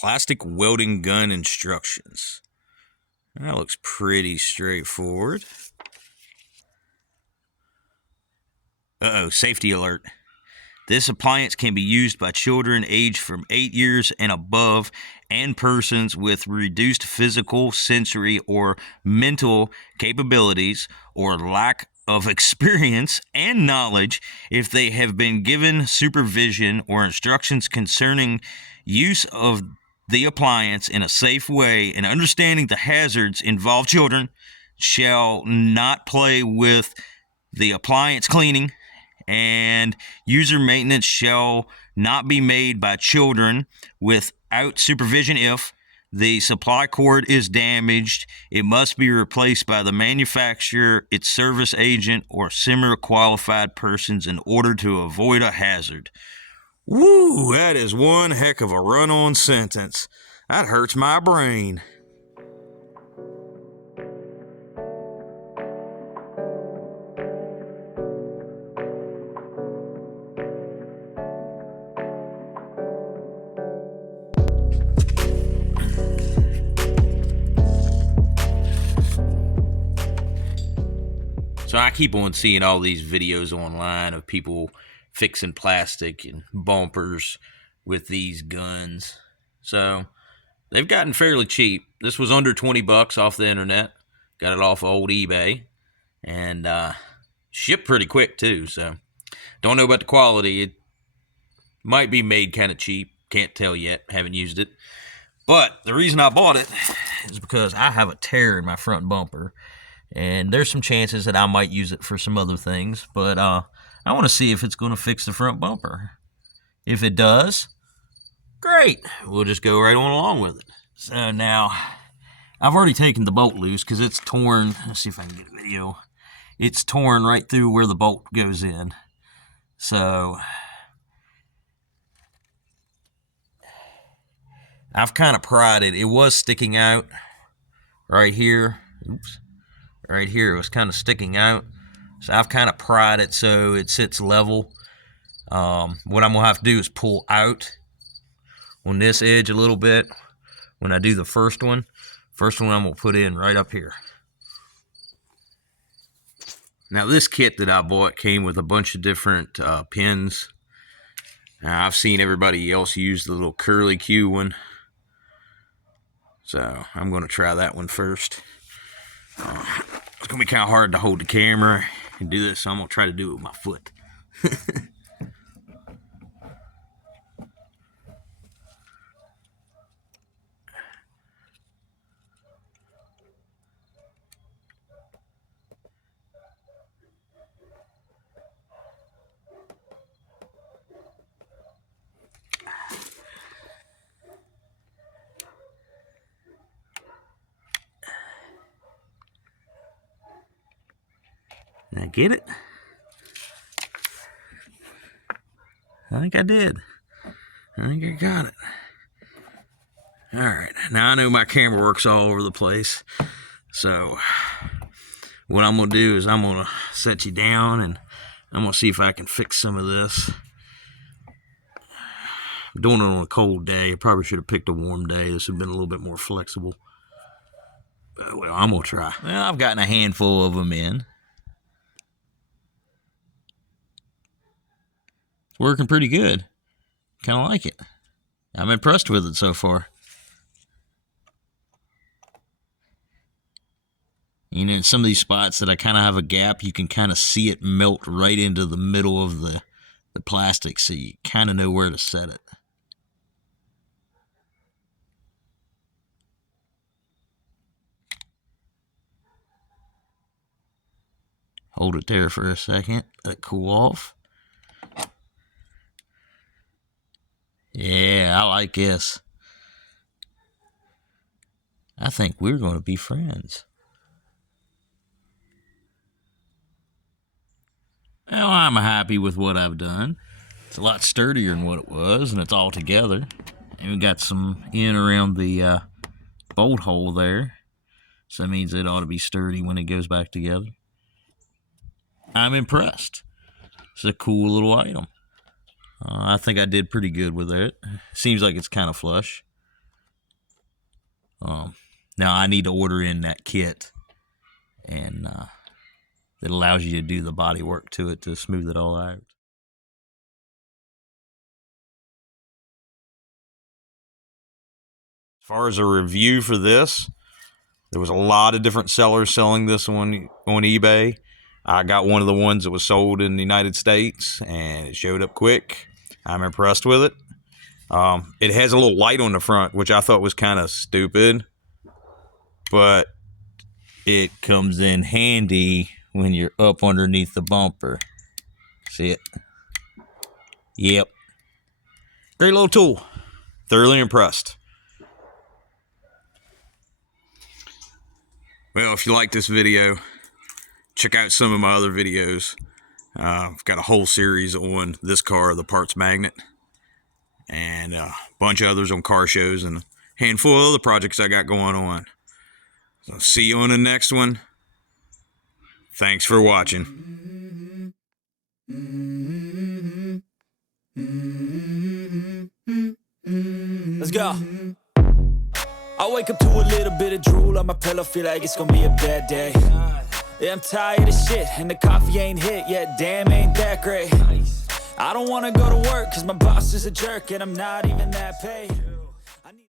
plastic welding gun instructions. That looks pretty straightforward. Safety alert. This appliance can be used by children aged from 8 years and above and persons with reduced physical, sensory, or mental capabilities or lack of experience and knowledge if they have been given supervision or instructions concerning use of the appliance in a safe way and understanding the hazards involved. Children shall not play with the appliance cleaning, and user maintenance shall not be made by children without supervision. If the supply cord is damaged, it must be replaced by the manufacturer, its service agent, or similar qualified persons in order to avoid a hazard. Woo, that is one heck of a run-on sentence. That hurts my brain. So I keep on seeing all these videos online of people fixing plastic and bumpers with these guns. So they've gotten fairly cheap. This was under $20 off the internet. Got it off old eBay. And shipped pretty quick too. So don't know about the quality. It might be made kind of cheap. Can't tell yet. Haven't used it. But the reason I bought it is because I have a tear in my front bumper. And there's some chances that I might use it for some other things, but I want to see if it's going to fix the front bumper. If it does, great. We'll just go right on along with it. So now, I've already taken the bolt loose because it's torn. Let's see if I can get a video. It's torn right through where the bolt goes in. So I've kind of pried it. It was sticking out right here. Oops. Right here, it was kind of sticking out. So I've kind of pried it so it sits level. What I'm going to have to do is pull out on this edge a little bit when I do the first one. First one I'm going to put in right up here. Now this kit that I bought came with a bunch of different pins. Now, I've seen everybody else use the little curly Q one. So I'm going to try that one first. It's going to be kind of hard to hold the camera and do this, so I'm going to try to do it with my foot. Did I get it? I think I did. I think I got it. Alright, now I know my camera works all over the place. So, what I'm going to do is I'm going to set you down and I'm going to see if I can fix some of this. I'm doing it on a cold day. I probably should have picked a warm day. This would have been a little bit more flexible. But, well, I'm going to try. Well, I've gotten a handful of them in. Working pretty good. Kind of like it. I'm impressed with it so far. You know, in some of these spots that I kind of have a gap, you can kind of see it melt right into the middle of the plastic, so you kind of know where to set it. Hold it there for a second. Let it cool off. Yeah, I like this. I think we're going to be friends. Well, I'm happy with what I've done. It's a lot sturdier than what it was, and it's all together. And we got some in around the bolt hole there. So that means it ought to be sturdy when it goes back together. I'm impressed. It's a cool little item. I think I did pretty good with it. Seems like it's kind of flush. Now I need to order in that kit, and that allows you to do the body work to it to smooth it all out. As far as a review for this, there was a lot of different sellers selling this one on eBay. I got one of the ones that was sold in the United States, and it showed up quick. I'm impressed with it. It has a little light on the front, which I thought was kind of stupid, but it comes in handy when you're up underneath the bumper. See it? Yep. Great little tool. Thoroughly impressed. Well, if you like this video, check out some of my other videos. I've got a whole series on this car, the Parts Magnet, and a bunch of others on car shows, and a handful of other projects I got going on. So see you on the next one. Thanks for watching. Let's go. I wake up to a little bit of drool on my pillow, feel like it's gonna be a bad day. Yeah, I'm tired of shit, and the coffee ain't hit yet, damn, ain't that great. I don't wanna go to work, cause my boss is a jerk, and I'm not even that paid.